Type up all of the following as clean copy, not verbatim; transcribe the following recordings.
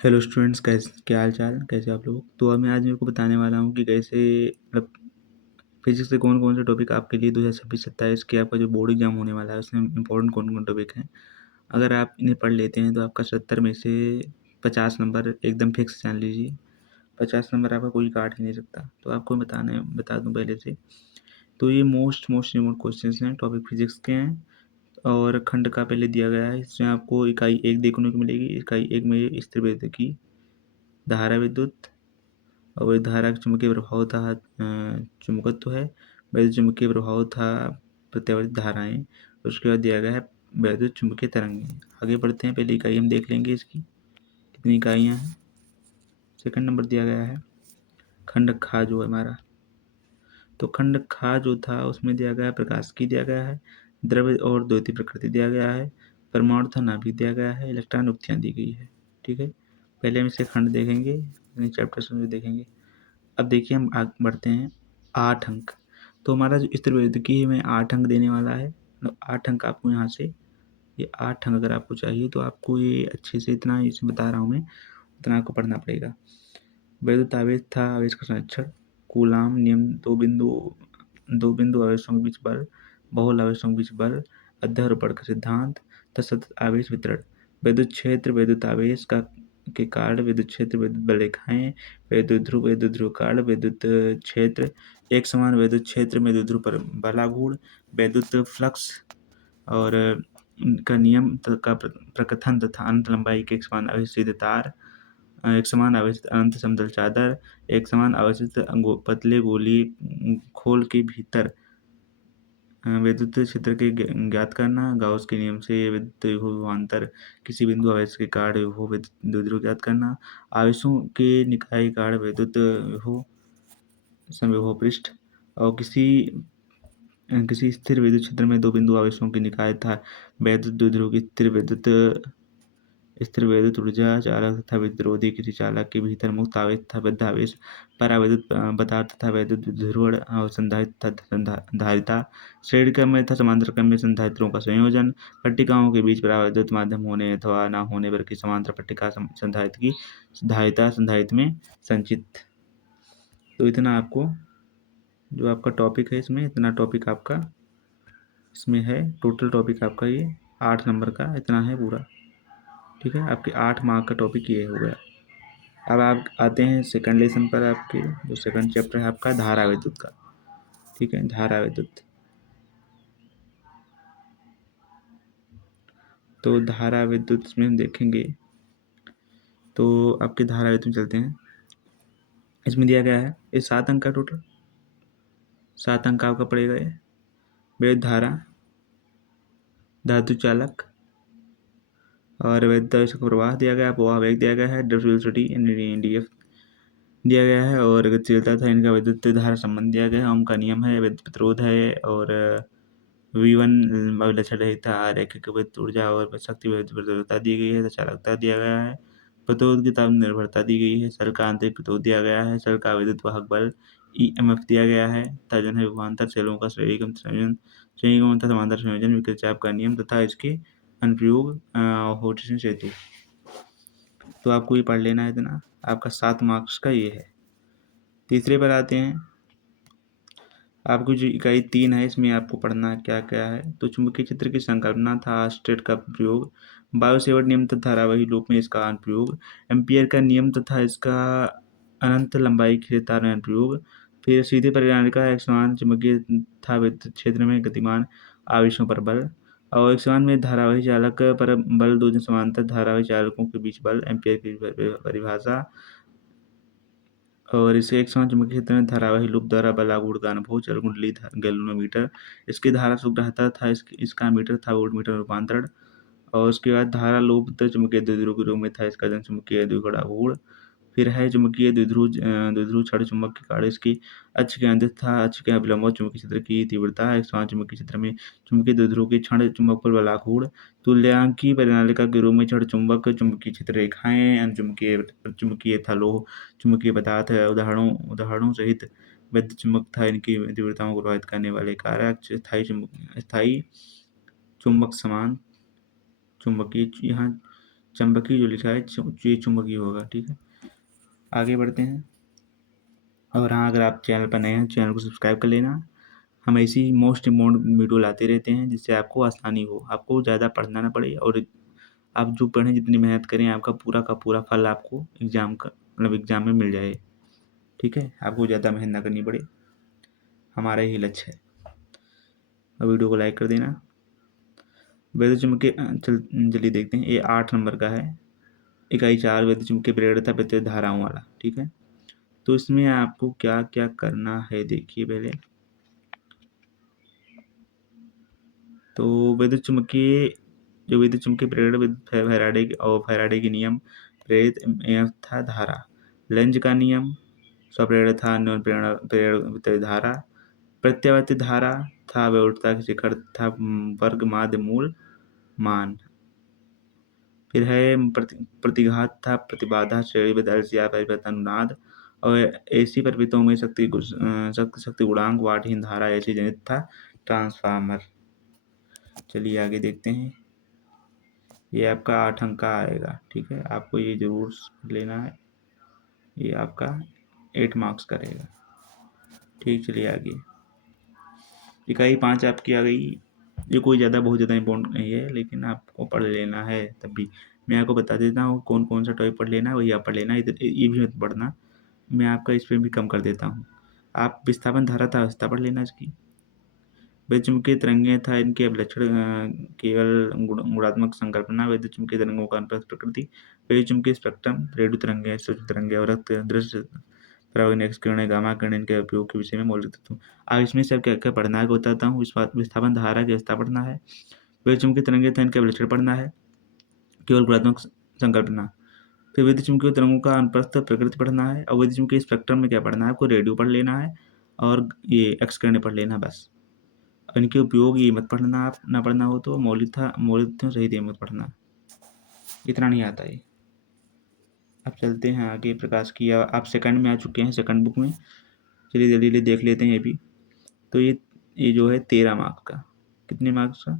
Hello students, कैसे क्या हाल चाल, कैसे आप लोग। तो अब मैं आज मेरे को बताने वाला हूँ कि कैसे मतलब फिजिक्स के कौन कौन से टॉपिक आपके लिए 2026-27 के आपका जो बोर्ड एग्जाम होने वाला है उसमें इंपॉर्टेंट कौन कौन टॉपिक हैं। अगर आप इन्हें पढ़ लेते हैं तो आपका 70 में से 50 नंबर एकदम फिक्स जान लीजिए। 50 नंबर आपका कोई काट ही नहीं सकता। तो आपको बता दूँ पहले से। तो ये मोस्ट रिमोट क्वेश्चन हैं, टॉपिक फिजिक्स के हैं और खंड का पहले दिया गया है। इसमें आपको इकाई एक देखने को मिलेगी। इकाई एक में स्थिर की धारा विद्युत और वही धारा का चुंबकीय प्रभाव था, चुंबकत्व है। वैद्युत चुंबकीय प्रभाव था प्रत्यावर्ती धाराएं। उसके बाद दिया गया है वैद्युत चुंबकीय तरंगें। आगे बढ़ते हैं, पहली इकाई हम देख लेंगे इसकी कितनी इकाइयाँ हैं। सेकंड नंबर दिया गया है खंड खा जो है हमारा। तो खंड खा जो था उसमें दिया गया है प्रकाश की, दिया गया है द्रव्य और द्वितीय प्रकृति, दिया गया है परमाणु तथा नाभिक, दिया गया है इलेक्ट्रॉन युक्तियाँ दी गई है। ठीक है, पहले हम इसे खंड देखेंगे, चैप्टर में देखेंगे। अब देखिए हम आगे बढ़ते हैं। 8 अंक। तो हमारा जो स्थिर विद्युतीय में 8 अंक देने वाला है। मतलब 8 अंक आपको यहाँ से, ये 8 अंक अगर आपको चाहिए तो आपको ये अच्छे से, इतना इसमें बता रहा हूँ मैं, उतना आपको पढ़ना पड़ेगा। वैद्युत आवेश था, आवेश का संरक्षण, कूलाम नियम, दो बिंदु आवेशों के बीच बल, बहुल आवेशों के बीच बल, अध्यारोपण का सिद्धांत तथा सतत आवेश वितरण, विद्युत क्षेत्र, विद्युत आवेश का के कारण विद्युत क्षेत्र, विद्युत बल रेखाएं, विद्युत ध्रुव कारण, विद्युत क्षेत्र, एक समान विद्युत क्षेत्र में विद्युत ध्रुव पर बलागुण, विद्युत फ्लक्स और का नियम का प्रकथन तथा अनंत लंबाई के एक समान आवेश सीधे तार, एक समान आवेशित अनंत समतल चादर, एक समान आवेशित पतले गोली खोल के भीतर विद्युत क्षेत्र के ज्ञात करना, गाउस के नियम से विद्युत विभवांतर किसी बिंदु आवेश के कारण विभव विद्युत ध्रुव ज्ञात करना, आवेशों के निकाय कारण विद्युत विभव समविभव पृष्ठ और किसी स्थिर विद्युत क्षेत्र में दो बिंदु आवेशों की निकाय था वैद्युत द्विध्रुव की स्थिर विद्युत ऊर्जा चालक तथा विरोधी किसी चालक के भीतर मुक्त आवेश तथा बद्ध आवेश, परावैद्युत पदार्थ तथा वैद्युत ध्रुवण और संधारित तथा धारिता, श्रेणी क्रम में तथा समांतर क्रम में संधारित्रों का संयोजन, पट्टिकाओं के बीच परावैद्युत माध्यम होने अथवा न होने पर की समांतर पट्टिका संधारित्र की धारिता संधारित्र में संचित। तो इतना आपको, जो आपका टॉपिक है इसमें, इतना टॉपिक आपका इसमें है। टोटल टॉपिक आपका ये 8 नंबर का इतना है पूरा। ठीक है, आपके 8 मार्क का टॉपिक ये हो गया। अब आप आते हैं सेकंड लेसन पर। आपके जो सेकंड चैप्टर है आपका धारा विद्युत का। ठीक है, धारा विद्युत। तो धारा विद्युत में हम देखेंगे, तो आपके धारा विद्युत में चलते हैं। इसमें दिया गया है ये 7 अंक का टोटल, 7 अंक आपका पड़ेगा ये। वैद्युत धारा, धातु चालक और वैद्युत आवेश का प्रवाह दिया गया है, प्रवाह वेग दिया गया है, वेलोसिटी डीएफ दिया गया है और गतिशीलता था इनका, विद्युत धारा संबंध दिया गया है, ओम का नियम है, विद्युत प्रतिरोध है और V1 लक्षण रहित था, रैखिक विद्युत ऊर्जा और शक्ति विद्युत प्रतिरोधकता दी गई है, चालकता दिया गया है, प्रतिरोध की ताप निर्भरता दी गई है, सेल का आंतरिक प्रतिरोध दिया गया है, सेल का विद्युत वाहक बल EMF दिया गया है तथा जो है विभवांतर सेलों का श्रेणीक्रम तथा समांतर संयोजन, विकृत चाप का नियम तथा इसके अनुप्रयोग होर्टिसन सेतु। तो आपको ये पढ़ लेना है इतना, आपका 7 मार्क्स का ये है। तीसरे पर आते हैं। आपकी जो इकाई 3 है इसमें आपको पढ़ना क्या क्या है। तो चुंबकीय क्षेत्र की संकल्पना था, स्टेट का प्रयोग, बायो सेवर्ट नियम तथा धारावाही लूप में इसका अनुप्रयोग, एम्पियर का नियम तथा इसका अनंत लंबाई के तार में अनुप्रयोग, फिर सीधे परिणामी का एक समान चुंबकीय था विद्युत क्षेत्र में गतिमान आवेशों पर बल, और एक समान में धारावाही चालक पर बल, दो समांतर धारावाही चालकों के बीच बल, एम्पियर की परिभाषा, और इसे एक समान चुंबकीय क्षेत्र में धारावाही लूप द्वारा बल आघूर्ण का अनुभव, चल कुंडली गैल्वेनोमीटर, इसकी धारा सुग्राह्यता था, इसका मीटर था वोल्ट मीटर रूपांतरण, और उसके बाद धारा लूप चुंबकीय द्विध्रुव के रूप में था, इसका जन चुंबकीय द्विगुण आघूर्ण। फिर है चुंबकीय द्विध्रुव क्षण चुंबक के कारण इसकी अक्ष केंद्रित था, अक्ष के अभिलंब चुंबकीय क्षेत्र की तीव्रता, एक समान चुंबकीय क्षेत्र में चुंबकीय द्विध्रुव के क्षण चुंबक पर बल आघूर्ण, तुल्यांकी परिनालिका के रूप में क्षण चुंबक चुंबकीय क्षेत्र रेखाएं, चुंबकीय था लोह चुंबकीय पदार्थ, उदाहरणों सहित विद्युत चुंबक था, इनकी तीव्रताओं को प्रभावित करने वाले कारक, स्थायी चुंबक समान चुंबकीय, यहाँ चंबकीय जो लिखा है ये चुंबकीय होगा। ठीक है, आगे बढ़ते हैं। और हाँ, अगर आप चैनल पर नए हैं चैनल को सब्सक्राइब कर लेना। हम ऐसी मोस्ट इम्पोर्टेंट वीडियो लाते रहते हैं जिससे आपको आसानी हो, आपको ज़्यादा पढ़ना ना पड़े, और आप जो पढ़ें जितनी मेहनत करें आपका पूरा का पूरा फल आपको एग्ज़ाम का मतलब एग्ज़ाम में मिल जाए। ठीक है, आपको ज़्यादा मेहनत ना करनी पड़े, हमारा यही लक्ष्य है। और वीडियो को लाइक कर देना। वैद्युत चुम्बकीय चलिए देखते हैं, ये 8 नंबर का है। इकाई 4 वैद्युत चुम्बकीय प्रेरितता प्रत्येक धाराओं वाला। ठीक है, तो इसमें आपको क्या क्या करना है देखिए पहले। तो विद्युत चुम्बकीय जो विद्युत चुम्बकीय प्रेरण फैराडे के नियम, प्रेरित EMF था धारा, लेंज का नियम, स्वप्रेरित था प्रेरण धारा, प्रत्यावर्ती धारा था विवर्तता के शिखर था वर्ग माध्य मूल मान, फिर है प्रतिघात था प्रतिबाधा श्रेणीबद्ध LCR परिवर्तन अनुनाद, और AC परिवर्तनों में शक्ति गुणांक वाटहीन धारा AC जनित था ट्रांसफार्मर। चलिए आगे देखते हैं, ये आपका 8 अंक का आएगा। ठीक है, आपको ये ज़रूर लेना है, ये आपका 8 मार्क्स का रहेगा। ठीक, चलिए आगे। इकाई 5 आपकी आ गई। ये कोई बहुत ज़्यादा इम्पोर्टेंट नहीं है, लेकिन आपको पढ़ लेना है तब भी। मैं आपको बता देता हूँ कौन कौन सा टॉपिक पढ़ लेना है, वही आप पढ़ लेना है, ये भी मत पढ़ना, मैं आपका इस पर भी कम कर देता हूँ। आप विस्थापन धारा था अवस्था पढ़ लेना इसकी। विद्युत चुम्बकीय तरंगें था इनके अभिलक्षण केवल गुणात्मक संकल्पना, विद्युत चुम्बकीय तरंगों का अनुप्रस्थ प्रकृति, विद्युत चुम्बकीय स्पेक्ट्रम, रेडियो तरंगें, सूक्ष्म तरंगें और रक्त दृश्य परावर्तन एक्स किरणें, गामा किरणें, इनके उपयोग के विषय में मौलिक तत्व। अब इसमें से क्या क्या पढ़ना है बताता हूँ। विस्थापन धारा की अवस्था पढ़ना है, विद्युत चुम्बकीय तरंगें था इनके अभिलक्षण पढ़ना है, केवल गुणात्मक संकल्पना, फिर विद्युत चुम्बकीय तरंगों का अनुप्रस्थ प्रकृति पढ़ना है, और विद्युत चुम्बकीय स्पेक्ट्रम में क्या पढ़ना है आपको, रेडियो पढ़ लेना है और ये एक्स किरणें पढ़ लेना बस। इनके उपयोग ये मत पढ़ना, आप ना पढ़ना हो तो मौलिकता सहित ये मत पढ़ना, इतना नहीं आता है। अब चलते हैं आगे। प्रकाश की आप सेकंड में आ चुके हैं, सेकंड बुक में। चलिए जल्दी जल्दी देख लेते हैं ये भी। तो ये जो है 13 मार्क्स का, कितने मार्क्स का,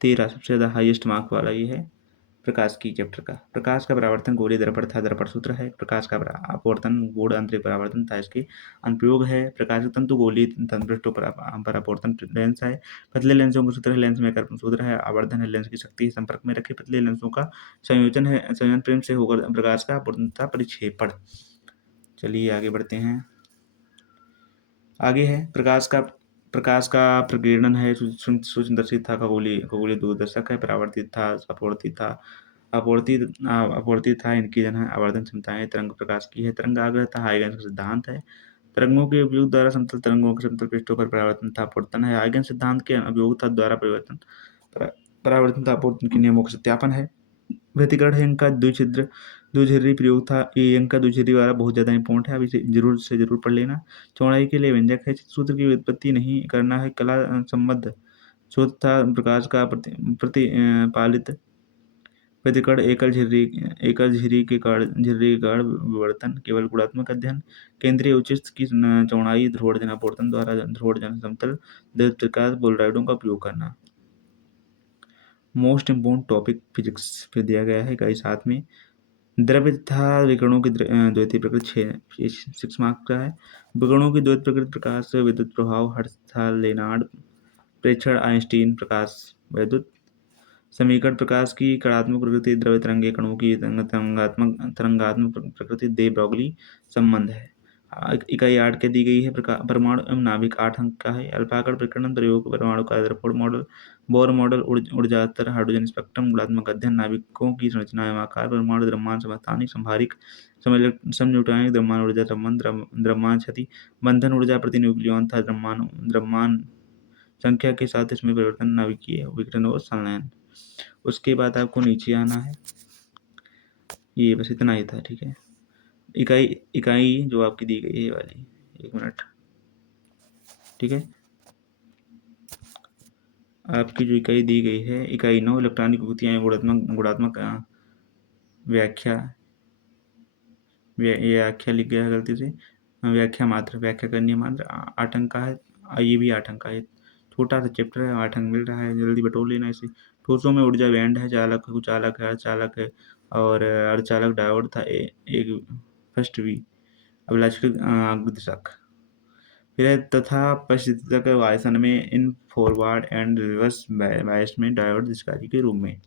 13, सबसे ज़्यादा हाईएस्ट मार्क वाला ये है प्रकाश की चैप्टर का। प्रकाश का परावर्तन गोलीय दर्पण था, दर्पण सूत्र है। प्रकाश का अपवर्तन गूढ़ आंतरिक परावर्तन था, इसके अनुप्रयोग है। प्रकाश तंतु गोलीय तंतुपृष्ठों पर अपवर्तन लेंस है। पतले लेंसों का सूत्र है, लेंस मेकर सूत्र है। आवर्धन है, लेंस की शक्ति संपर्क में रखे पतले लेंसों का संयोजन है, संयोजन प्रेम से होकर प्रकाश का पूर्णतः परिक्षेपण। चलिए आगे बढ़ते हैं। आगे है प्रकाश का प्रकीर्णन है, सूक्ष्मदर्शी था, खगोलीय दूरदर्शक है। परावर्तित था, अपवर्तित था, इनकी जन है आवर्धन क्षमताएं। तरंग प्रकाश की है, तरंग आग्रह था, हाइगेंस का सिद्धांत है। तरंगों के उपयोग द्वारा समतल तरंगों के समतल पृष्ठों पर परावर्तन था, अपवर्तन है। हाइगेंस सिद्धांत के उपयोग था द्वारा परावर्तन था, अपवर्तन के नियमों का सत्यापन है। व्यतिकरण है इनका द्विझिरी प्रयोग था, ये इनका द्विझिरी वाला बहुत ज़्यादा इंपॉर्टेंट है, अब इसे जरूर पढ़ लेना। चौड़ाई के लिए व्यंजक है, सूत्र की व्युत्पत्ति नहीं करना है, कला संबद्ध सूत्र था। प्रकाश का प्रतिपालित व्यतिकरण एकल झिर्री के कारण विवर्तन, केवल गुणात्मक अध्ययन। केंद्रीय उचित की चौड़ाई, ध्रुवण अपवर्तन द्वारा ध्रुवण समतल दीप्त प्रकाश बोलराइडों का उपयोग करना। मोस्ट इम्पोर्टेंट टॉपिक फिजिक्स पे दिया गया है इकाई 7 में। द्रव्य तथा विकिरणों की द्वैतीय प्रकृति 6 मार्क्स का है। विकिरणों की द्वैत प्रकृति प्रकाश विद्युत प्रभाव हर्ट्ज था, लेनार्ड प्रेक्षण आइंस्टीन प्रकाश वैद्युत समीकरण प्रकाश की कणात्मक प्रकृति, द्रव्य तरंगे कणों की तरंगात्मक प्रकृति दे ब्रॉगली संबंध है। इकाई 8 के दी गई है। परमाणु एवं नाभिक 8 अंक का है। अल्पाकार प्रकरण प्रयोग, परमाणु का द्रव्यपूर्ण मॉडल, बोर मॉडल, ऊर्जा स्तर, हाइड्रोजन स्पेक्ट्रम, गुणात्मक अध्ययन, नाभिकों की संरचना एवं आकार, परमाणु द्रव्यमान समस्थानिक संभारिक समन्यूट्रॉनिक द्रव्यमान ऊर्जा संबंध, द्रव्यमान क्षति, बंधन ऊर्जा प्रति न्यूक्लियॉन था, द्रव्यमान संख्या के साथ इसमें परिवर्तन, नाभिकीय विकिरण और संलयन। उसके बाद आपको नीचे आना है, ये बस इतना ही था। ठीक है, इकाई जो आपकी दी गई है वाली, 1 मिनट। ठीक है, आपकी जो इकाई दी गई है इकाई 9, इलेक्ट्रॉनिक युक्तियाँ गुणात्मक व्याख्या, ये व्याख्या लिख गया है गलती से, व्याख्या करनी है मात्र। 8 अंक का है, ये भी 8 अंक का है। छोटा सा चैप्टर है, 8 अंक मिल रहा है, जल्दी बटोर लेना इसे। ठोसों में ऊर्जा बैंड है, चालक, कुचालक है, अर्धचालक है और अर्धचालक डायोड था एक फर्स्ट वी अभिलाषित दिशक। फिर है तथा परिस्थितिक वायसन में in forward and reverse bias में डायोड निष्कारी के रूप में।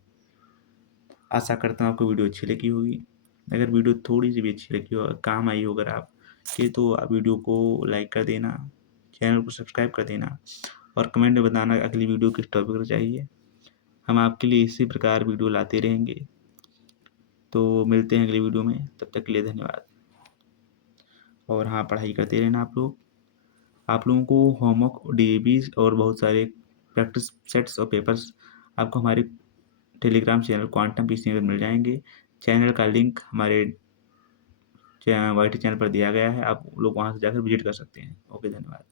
आशा करता हूँ आपको वीडियो अच्छी लगी होगी। अगर वीडियो थोड़ी सी भी अच्छी लगी हो, काम आई हो अगर आप के, तो आप वीडियो को लाइक कर देना, चैनल को सब्सक्राइब कर देना और कमेंट में बताना अगली वीडियो किस टॉपिक पर चाहिए। हम आपके लिए इसी प्रकार वीडियो लाते रहेंगे। तो मिलते हैं अगली वीडियो में, तब तक के लिए धन्यवाद। और हाँ, पढ़ाई करते रहना आप लोग। आप लोगों को होमवर्क, डीएबीज और बहुत सारे प्रैक्टिस सेट्स और पेपर्स आपको हमारे टेलीग्राम चैनल क्वांटम पीसी में मिल जाएंगे। चैनल का लिंक हमारे वाईटी चैनल पर दिया गया है, आप लोग वहाँ से जाकर विजिट कर सकते हैं। ओके, धन्यवाद।